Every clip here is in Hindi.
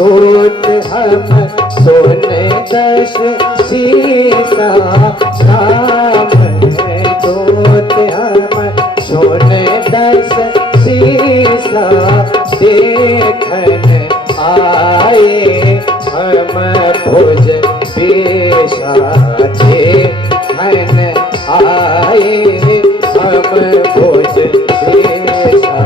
सूत हम सोने 10 शीसा राम दूत हम सोने 10 शीसा देखन आए हम भुज पेशा देखन आए हम भुज पेशा।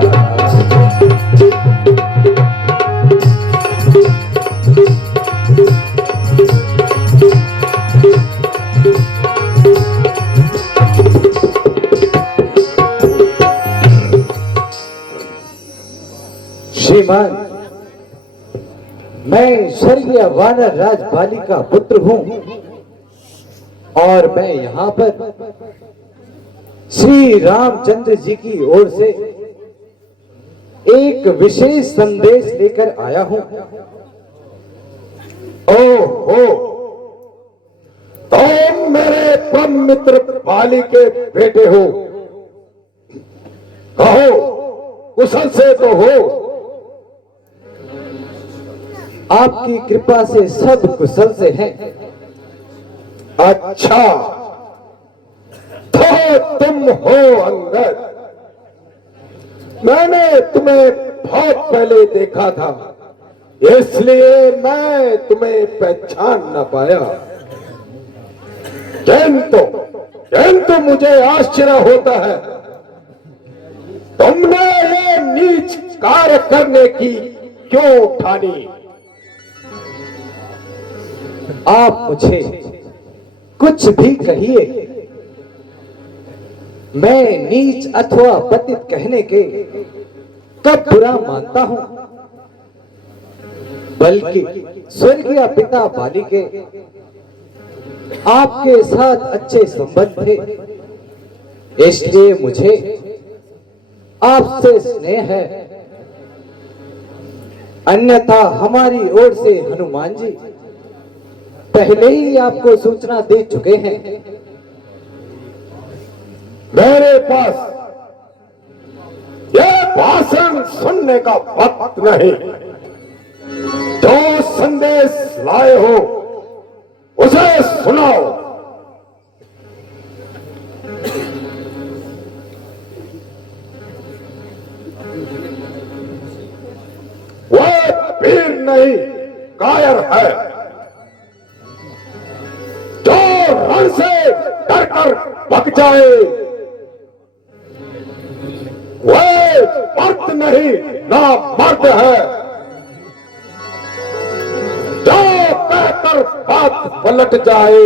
श्रीमान, मैं स्वर्गीय वानर राज बाली का पुत्र हूं और मैं यहां पर श्री रामचंद्र जी की ओर से एक विशेष संदेश लेकर आया हूं। ओहो, तुम मेरे परम मित्र बाली के बेटे हो। कहो, कुशल से तो हो? आपकी कृपा से सब कुशल से हैं। अच्छा, तो तुम हो अंगद। मैंने तुम्हें बहुत पहले देखा था, इसलिए मैं तुम्हें पहचान न पाया। किंतु मुझे आश्चर्य होता है, तुमने ये नीच कार्य करने की क्यों ठानी? आप मुझे कुछ भी कहिए, मैं नीच अथवा पतित कहने के कब बुरा मानता हूं, बल्कि स्वर्गीय पिता बाली के आपके साथ अच्छे संबंध थे, इसलिए मुझे आपसे स्नेह है। अन्यथा हमारी ओर से हनुमान जी पहले ही आपको सूचना दे चुके हैं। मेरे पास यह भाषण सुनने का वक्त नहीं। जो संदेश लाए हो उसे सुनाओ। वह वीर नहीं, कायर है, जो रण से डरकर भाग जाए। वह मर्द नहीं, ना मर्द है, जो कहकर बात पलट जाए।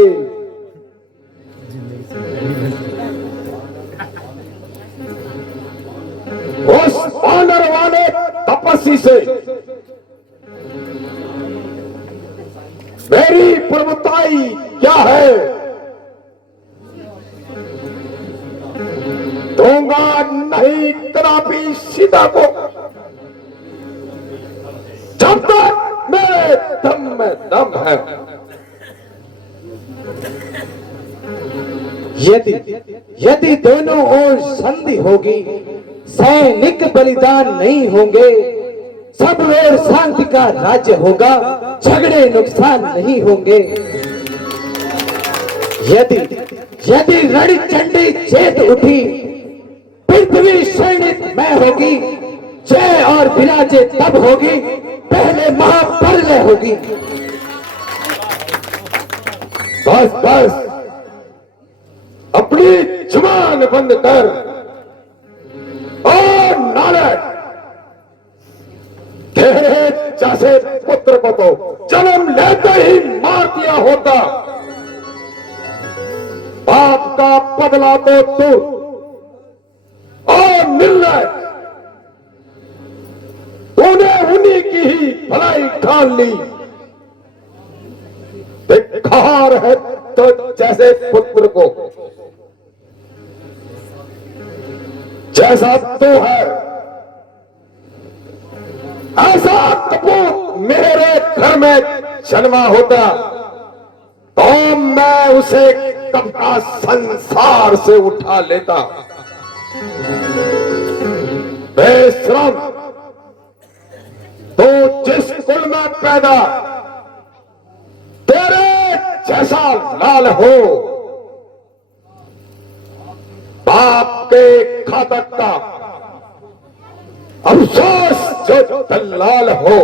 उस वानर वाले तपस्वी से मेरी प्रभुताई क्या है? दूंगा नहीं कदापि सीता को, जब तक मेरे दम में दम है। यदि दोनों ओर संधि होगी, सैनिक बलिदान नहीं होंगे, सब ओर शांति का राज्य होगा, झगड़े नुकसान नहीं होंगे। यदि रणचंडी चेत उठी, पृथ्वी शरणित मैं होगी, जय और विराजे तब होगी, पहले महाप्रलय होगी। बस बस, अपनी जुबान बंद कर। और नारायण, तेरे जैसे पुत्र को तो जन्म लेते ही मार दिया होता। बाप का बदला तो तू और निर्णय, तूने उन्हीं की ही भलाई ठान ली। धिक्कार है तो जैसे पुत्र को, जैसा तू है ऐसा कपूर मेरे घर में जन्मा होता तो मैं उसे कब का संसार से उठा लेता। बेशरम, तो जिस कुल में पैदा तेरे जैसा लाल हो, बाप के खातक का अफसोस जो दलाल हो,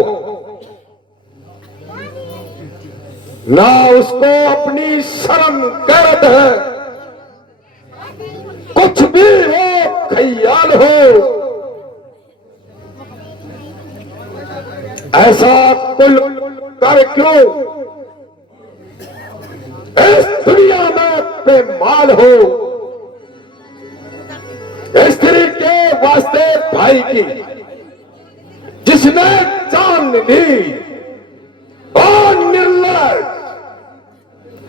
ना उसको अपनी शर्म गैरत है, कुछ भी हो खयाल हो, ऐसा कुल कर क्यों इस दुनिया में बेमाल हो। स्त्री के वास्ते भाई की जिसने जान ली और निर्लज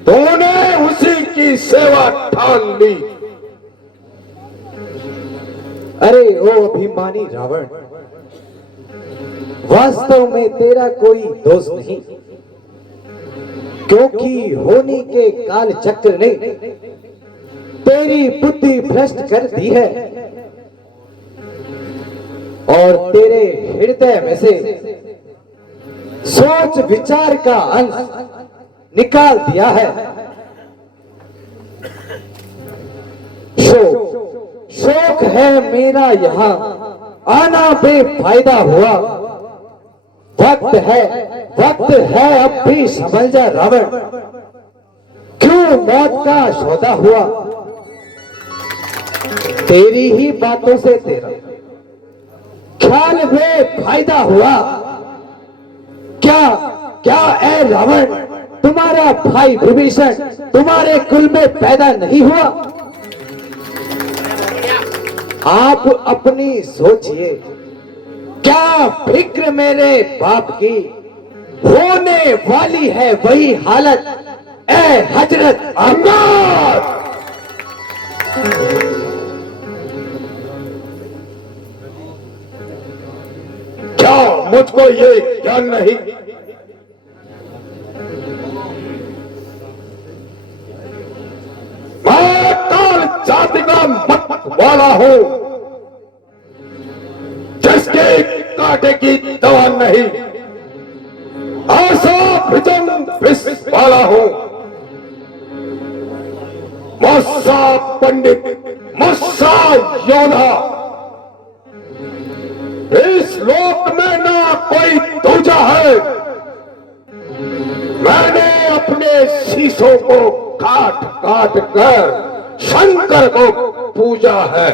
तूने उसी की सेवा ठान ली। अरे ओ अभिमानी रावण, वास्तव में तेरा कोई दोष नहीं, क्योंकि होनी के काल चक्र ने तेरी बुद्धि भ्रष्ट कर दी है और तेरे हृदय में से सोच विचार का अंश निकाल दिया है। शोक है मेरा यहाँ आना बेफायदा हुआ, वक्त है अब भी समझ जा रावण, क्यों मौत का सौदा हुआ। तेरी ही बातों से तेरा ख्याल बेफायदा हुआ। क्या ए रावण, तुम्हारा भाई विभीषण तुम्हारे कुल में पैदा नहीं हुआ? आप अपनी सोचिए, क्या फिक्र मेरे बाप की, होने वाली है वही हालत ए हजरत अहमद। क्या मुझको ये ज्ञान नहीं? मैं काल जाति का मत वाला हूं, जिसके कांटे की दवा नहीं, आशा भुजंग विष वाला हूं। मुस्सा पंडित, मुस्सा योद्धा, इस लोक में ना कोई दूजा है। मैंने अपने शीशों को काट काट कर शंकर को पूजा है।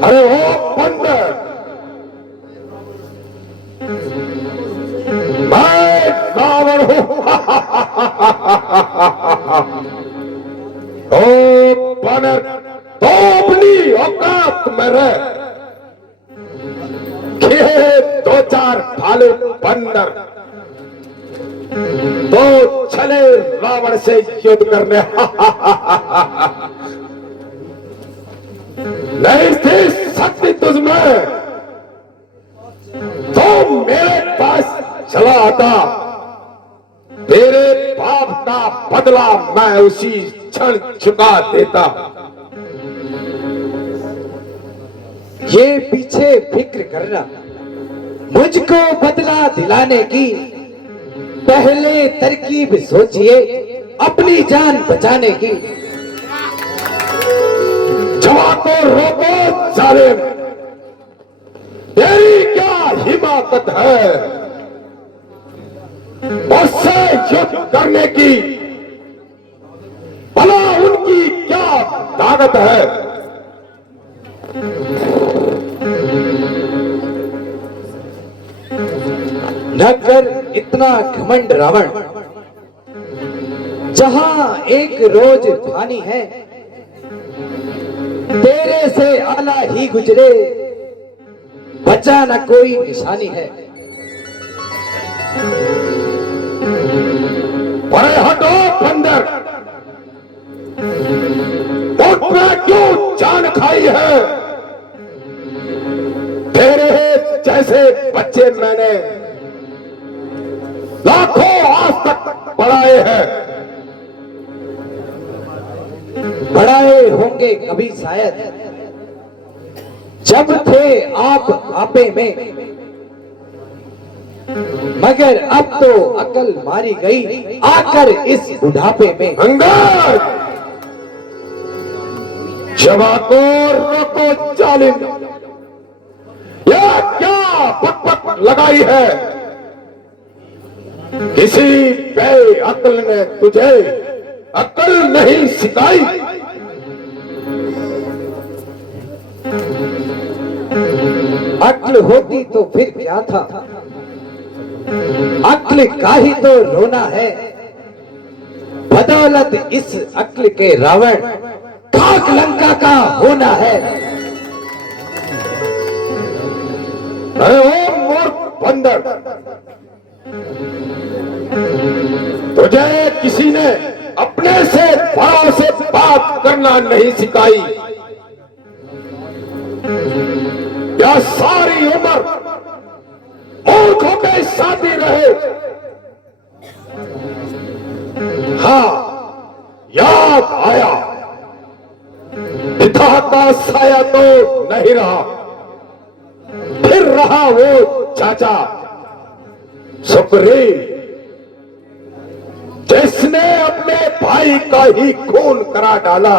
अरे ओ पंडित, मैं रावण हूं। ओ बानर, तो अपनी औकात में रह, दो चार भालू बंदर तो चले रावण से युद्ध करने। नहीं थी शक्ति तुझमें तो मेरे पास चला आता, तेरे पाप का बदला मैं उसी क्षण चुका देता। ये पीछे फिक्र करना, मुझको बदला दिलाने की पहले तरकीब सोचिए अपनी जान बचाने की। जवा को रोको जालिम, तेरी क्या हिमाकत है उससे युद्ध करने की, भला उनकी क्या ताकत है। न कर इतना घमंड रावण, जहां एक रोज फानी है, तेरे से आला ही गुजरे बचा न कोई निशानी है। अरे हटो बंदर, मुझ में क्यों जान खाई है? तेरे जैसे बच्चे मैंने लाखों आज तक पढ़ाए हैं। पढ़ाए होंगे कभी शायद, जब थे आप आपे में, मगर अब तो अकल मारी गई आकर इस बुढ़ापे में। अंगद, जवा को रोको जालिम, यह क्या बकबक लगाई है? किसी बेअक्ल ने तुझे अकल नहीं सिखाई। अक्ल होती तो फिर क्या था, अक्ल का ही तो रोना है। बदौलत इस अक्ल के रावण खाक लंका का होना है। अरे ओ मूर्ख बंदर, तुझे किसी ने अपने से बड़ों से बात करना नहीं सिखाई। या सारी उम्र मूर्खों के साथ ही रहे। हाँ, याद आया, पिता का साया तो नहीं रहा, फिर रहा वो चाचा सुप्रीम, जिसने अपने भाई का ही खून करा डाला।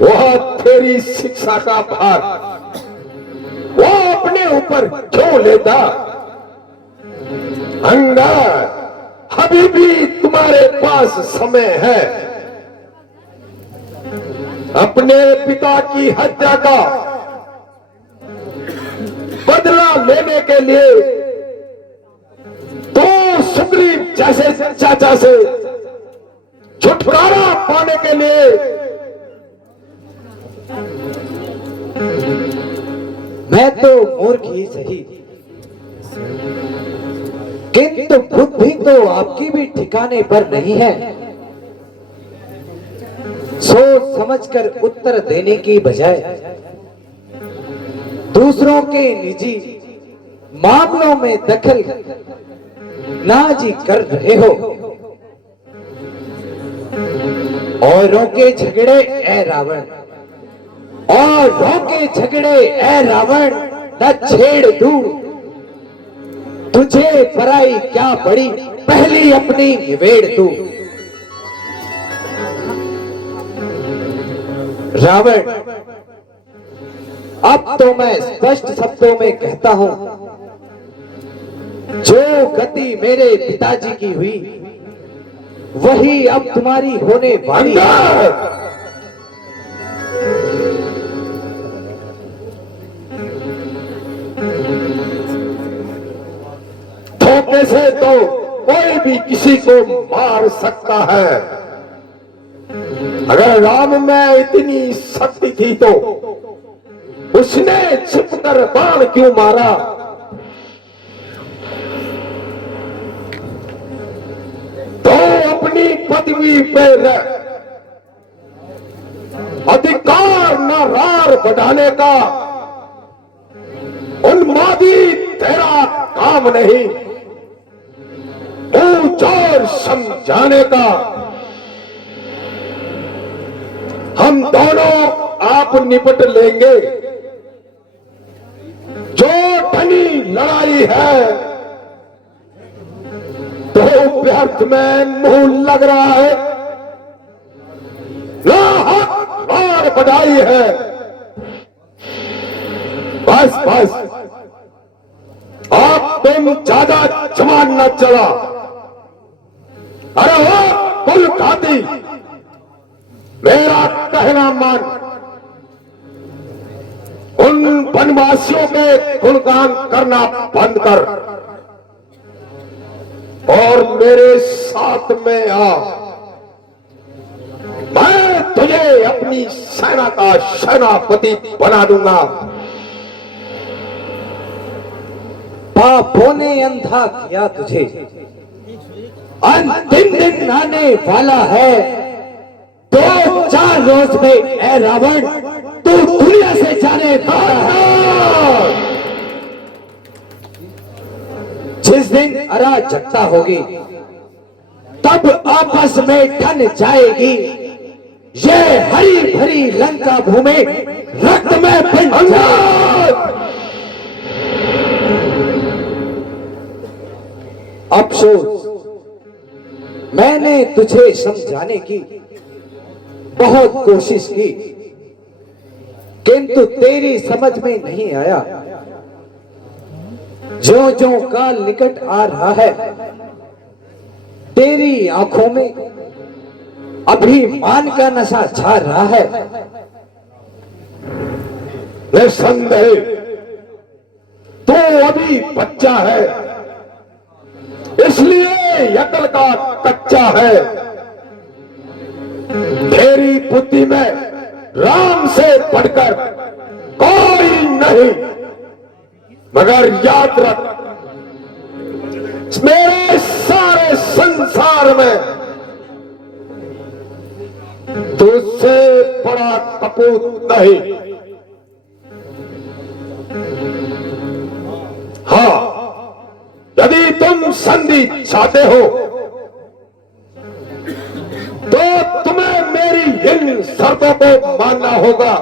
वह तेरी शिक्षा का भार वो अपने ऊपर क्यों लेता? अंगद, अभी भी तुम्हारे पास समय है। अपने पिता की हत्या का बदला लेने के लिए तो सुग्रीव जैसे चाचा से छुटकारा पाने के लिए मैं तो मूर्ख ही सही, किंतु बुद्धि तो आपकी भी ठिकाने पर नहीं है। सोच समझकर उत्तर देने की बजाय दूसरों के निजी मामलों में दखल नाजी कर रहे हो। औरों के झगड़े ए रावण, औरों के झगड़े ए रावण न छेड़ दूं। तुझे पराई क्या पड़ी, पहली अपनी निवेड़ तू। रावण, अब तो मैं स्पष्ट शब्दों में कहता हूं, जो गति मेरे पिताजी की हुई वही अब तुम्हारी होने वाली है। धोखे से तो कोई भी किसी को मार सकता है। अगर राम में इतनी शक्ति थी तो उसने छिपकर बाण क्यों मारा? तो अपनी पदवी पर अधिकार न रार बढ़ाने का उन्मादी तेरा काम नहीं, ऊंचाई समझाने का। हम दोनों आप निपट लेंगे। जो ठनी लड़ाई है तो व्यर्थ में मुंह लग रहा है, ना हक मार बढ़ाई है। बस बस, आप तुम ज्यादा जवान न चला। अरे हो कुल खाती, मेरा कहना मान। उन वनवासियों के गुणगान करना बंद कर और मेरे साथ में आ। मैं तुझे अपनी सेना का सेनापति बना दूंगा। पापों ने अंधा किया तुझे, अंतिम दिन आने वाला है। 2-4 रोज में ए रावण तू दुनिया से जाने वाला है। जिस दिन अराजकता होगी तब आपस में ठन जाएगी यह हरी भरी लंका भूमि रक्त में बन जाए। अफसोस, मैंने तुझे समझाने की बहुत कोशिश की, किंतु तेरी समझ में नहीं आया। जो जो काल निकट आ रहा है, तेरी आंखों में अभिमान का नशा छा रहा है। निसंदेह तू अभी बच्चा है, इसलिए अकल का कच्चा है। तेरी बुद्धि में राम से बढ़कर कोई नहीं, मगर याद रख, मेरे सारे संसार में तुझसे बड़ा कपूत नहीं। हाँ, यदि तुम संधि चाहते हो तो तुम्हें मेरी इन शर्तों को मानना होगा।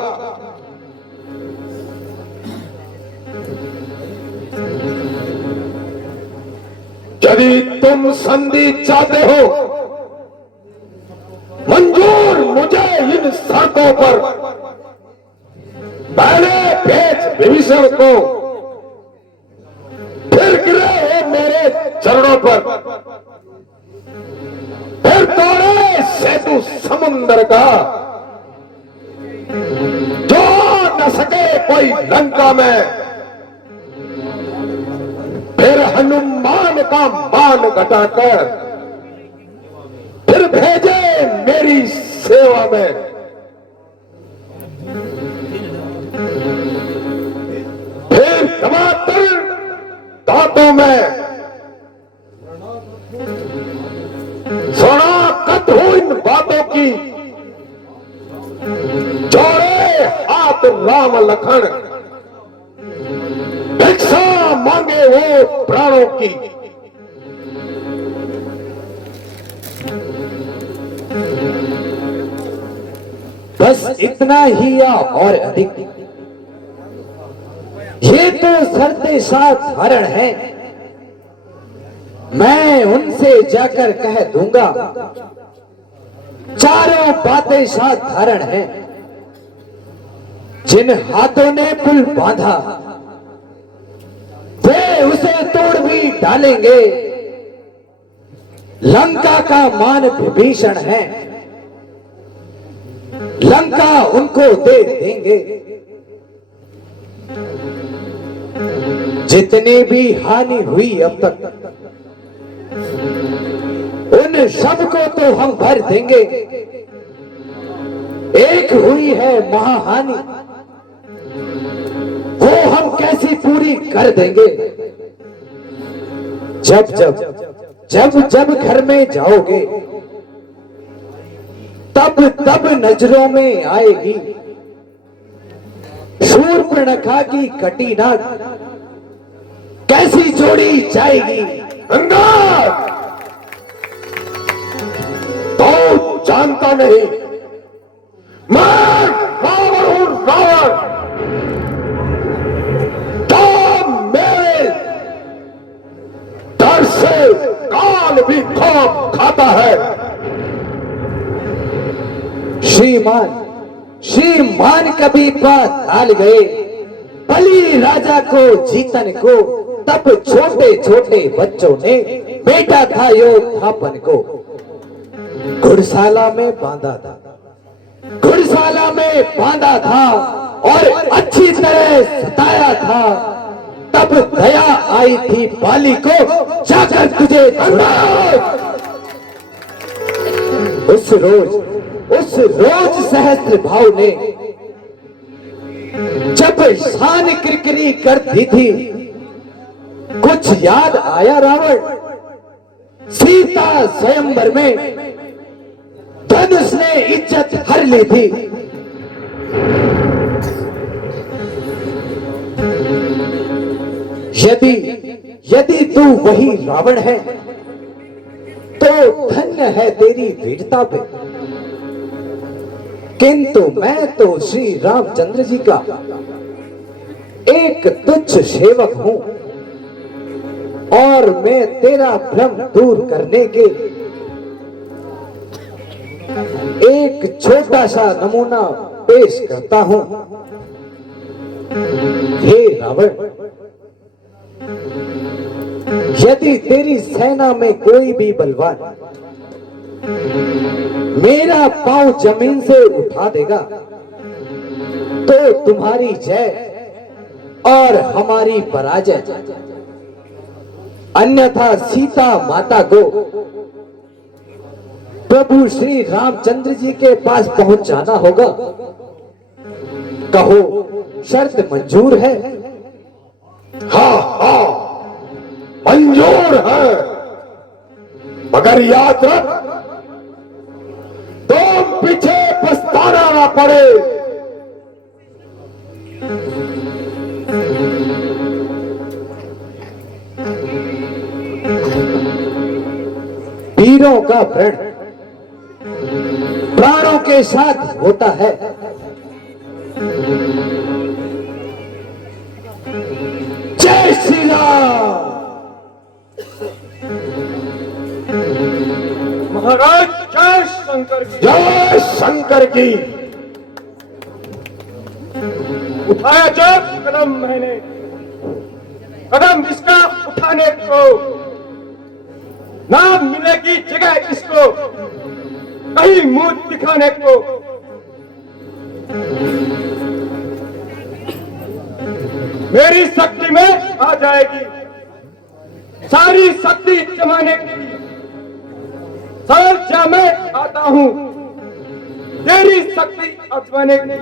यदि तुम संधि चाहते हो, मंजूर मुझे इन शर्तों पर। पहले भेज विभीषण को, फिर गिरे हो मेरे चरणों पर, फिर तोड़े सेतु समुद्र का, जो न सके कोई लंका में, फिर हनुमान का मान घटाकर, फिर भेजे मेरी सेवा में। फिर टमाटर दांतों में शरणागत हो इन बातों की, जोड़े हाथ राम लखन, भिक्षा मांगे वो प्राणों की। बस इतना ही या और अधिक, ये तो शर्तें साधारण हैं। मैं उनसे जाकर कह दूंगा, चारों बातें साधारण हैं। जिन हाथों ने पुल बांधा, वे उसे तोड़ भी डालेंगे। लंका का मान विभीषण है, लंका उनको दे देंगे। जितनी भी हानि हुई अब तक, उन सबको तो हम भर देंगे। एक हुई है महाहानि, वो हम कैसी पूरी कर देंगे। जब जब जब घर में जाओगे, तब तब नजरों में आएगी शूर्पणखा की कटी नाक, कैसी जोड़ी जाएगी। अंगार तो जानता नहीं, मैं रावण हूं, रावण। तो मेरे डर से काल भी खौफ खाता है। श्रीमान कभी पाताल गए, बलि राजा को जीतन को, तब छोटे छोटे बच्चों ने बेटा था योद्धापन को। घुड़शाला में बांधा था, घुड़शाला में बांधा था और अच्छी तरह सताया था। तब दया आई थी बाली को, जाकर तुझे छुड़ाया। उस रोज सहस्त्र भाव ने जब शान किरकिरी कर दी थी, कुछ याद आया रावण। सीता स्वयंवर में धनुष ने इज्जत हर ली थी। यदि तू वही रावण है, तो धन्य है तेरी वीरता पे। किंतु मैं तो श्री रामचंद्र जी का एक तुच्छ सेवक हूं और मैं तेरा भ्रम दूर करने के एक छोटा सा नमूना पेश करता हूं। हे रावण, यदि तेरी सेना में कोई भी बलवान मेरा पांव जमीन से उठा देगा तो तुम्हारी जय और हमारी पराजय, अन्यथा सीता माता को प्रभु श्री रामचंद्र जी के पास पहुंचाना होगा। कहो, शर्त मंजूर है? हाँ हाँ, मंजूर है, मगर याद रख, तुम पीछे पछताना ना पड़े। वीरों का प्रण प्राणों के साथ होता है। जय श्री राम। महाराज जय शंकर की। जय शंकर की। उठाया जब कदम मैंने, कदम इसका उठाने को, नाम मिलेगी जगह इसको कहीं मुंह दिखाने को। मेरी शक्ति में आ जाएगी सारी शक्ति जमाने की। सर्वजा मैं आता हूं तेरी शक्ति आजमाने की।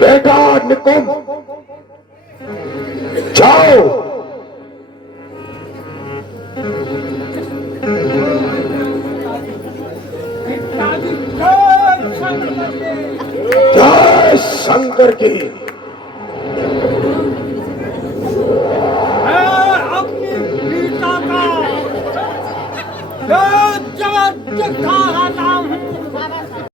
बेटा निकुम, जाओ। जय शंकर की। अपनी पिता का जवाब दिखा रहा